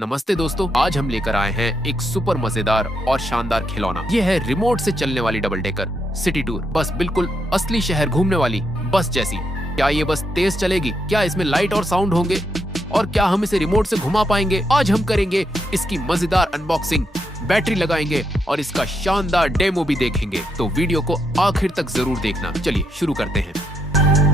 नमस्ते दोस्तों, आज हम लेकर आए हैं एक सुपर मजेदार और शानदार खिलौना। ये है रिमोट से चलने वाली double decker city tour bus, बिल्कुल असली शहर घूमने वाली बस जैसी। क्या ये बस तेज चलेगी? क्या इसमें लाइट और साउंड होंगे? और क्या हम इसे रिमोट से घुमा पाएंगे? आज हम करेंगे इसकी मजेदार अनबॉक्सिंग, बैटरी लगाएंगे और इसका शानदार डेमो भी देखेंगे। तो वीडियो को आखिर तक जरूर देखना। चलिए शुरू करते हैं।